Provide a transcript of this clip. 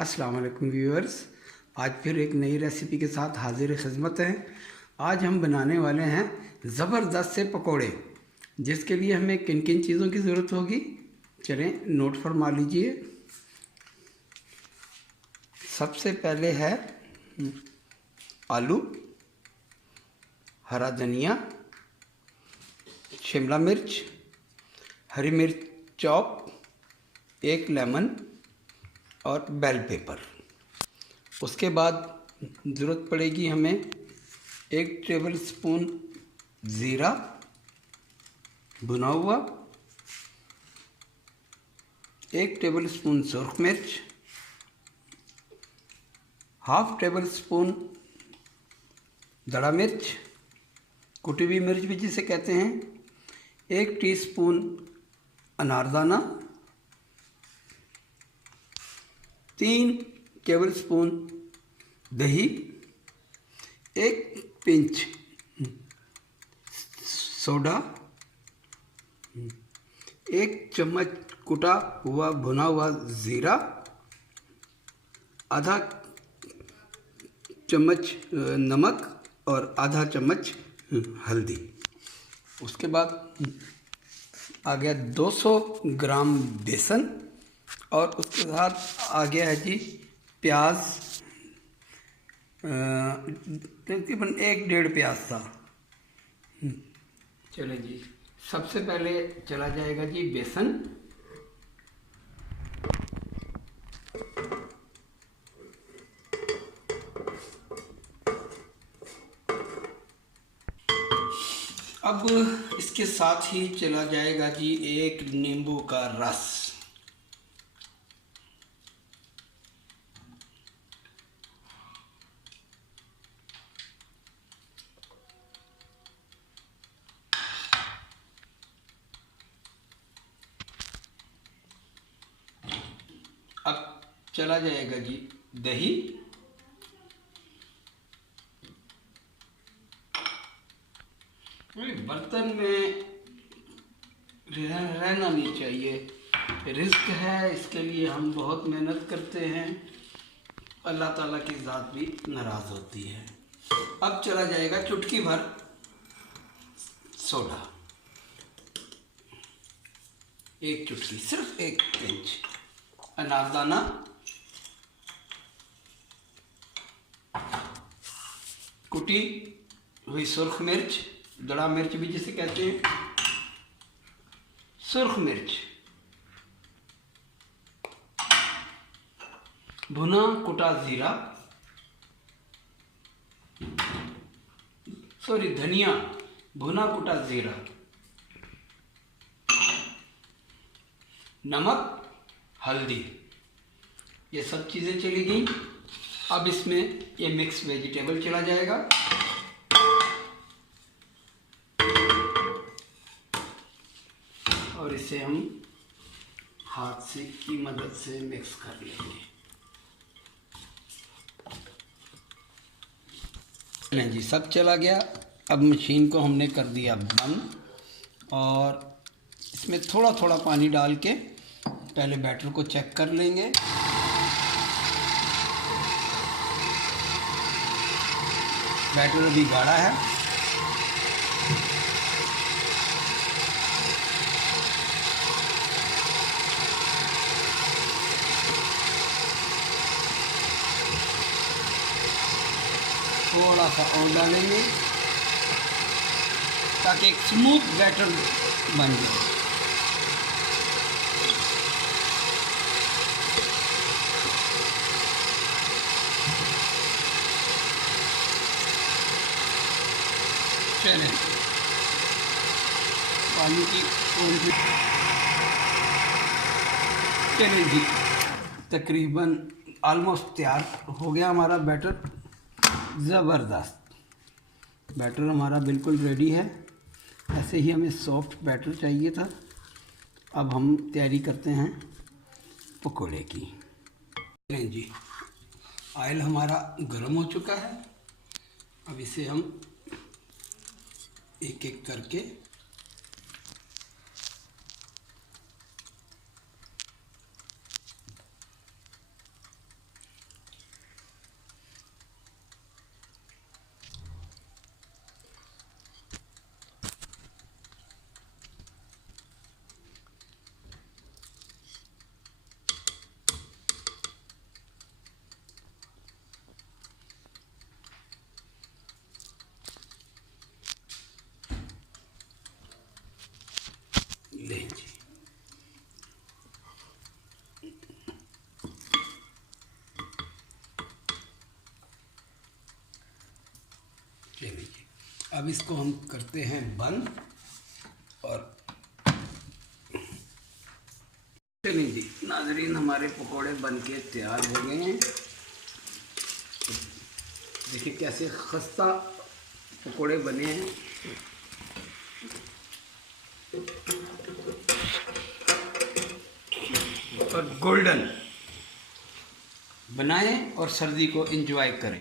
अस्सलाम वालेकुम व्यूअर्स। आज फिर एक नई रेसिपी के साथ हाजिर खिदमत हैं। आज हम बनाने वाले हैं ज़बरदस्त से पकोड़े, जिसके लिए हमें किन किन चीज़ों की ज़रूरत होगी चलें नोट फरमा लीजिए। सबसे पहले है आलू, हरा धनिया, शिमला मिर्च, हरी मिर्च चॉप, एक लेमन और बेल पेपर। उसके बाद ज़रूरत पड़ेगी हमें 1 टेबल स्पून ज़ीरा भुना हुआ, 1 टेबल स्पून सुरख मिर्च, हाफ टेबल स्पून दड़ा मिर्च, कुटी हुई मिर्च भी जिसे कहते हैं, 1 टीस्पून अनारदाना, 3 टेबल स्पून दही, 1 पिंच सोडा, 1 चम्मच कुटा हुआ भुना हुआ ज़ीरा, आधा चम्मच नमक और आधा चम्मच हल्दी। उसके बाद आ गया 200 ग्राम बेसन और उसके साथ आ गया है जी प्याज, तकरीबन 1-1.5 प्याज था। चले जी, सबसे पहले चला जाएगा जी बेसन। अब इसके साथ ही चला जाएगा जी 1 नींबू का रस। अब चला जाएगा जी दही, बर्तन में रहना नहीं चाहिए, रिस्क है, इसके लिए हम बहुत मेहनत करते हैं, अल्लाह ताला की ज़ात भी नाराज़ होती है। अब चला जाएगा चुटकी भर सोडा, 1 चुटकी, सिर्फ 1 पिंच अनारदाना, कुटी हुई सुरख मिर्च, दड़ा मिर्च भी जिसे कहते हैं, सुरख मिर्च, भुना कुटा ज़ीरा, धनिया, भुना कुटा ज़ीरा, नमक, हल्दी, ये सब चीज़ें चली गई। अब इसमें ये मिक्स वेजिटेबल चला जाएगा। और इसे हम हाथ से की मदद से मिक्स कर लेंगे। नहीं जी, सब चला गया। अब मशीन को हमने कर दिया बंद और इसमें थोड़ा थोड़ा पानी डाल के पहले बैटर को चेक कर लेंगे। बैटर अभी गाढ़ा है। थोड़ा सा और डालेंगे ताकि एक स्मूथ बैटर बन जाए। चलें, पानी की चलें जी, तकरीबन ऑलमोस्ट तैयार हो गया हमारा बैटर। ज़बरदस्त बैटर हमारा बिल्कुल रेडी है। ऐसे ही हमें सॉफ्ट बैटर चाहिए था। अब हम तैयारी करते हैं पकोड़े की। चलें जी, ऑयल हमारा गर्म हो चुका है। अब इसे हम एक एक करके अब इसको हम करते हैं बंद। और चलिए जी नाजरीन, हमारे पकोड़े बन के तैयार हो गए हैं। देखिए कैसे खस्ता पकोड़े बने हैं। और गोल्डन बनाएं और सर्दी को एंजॉय करें।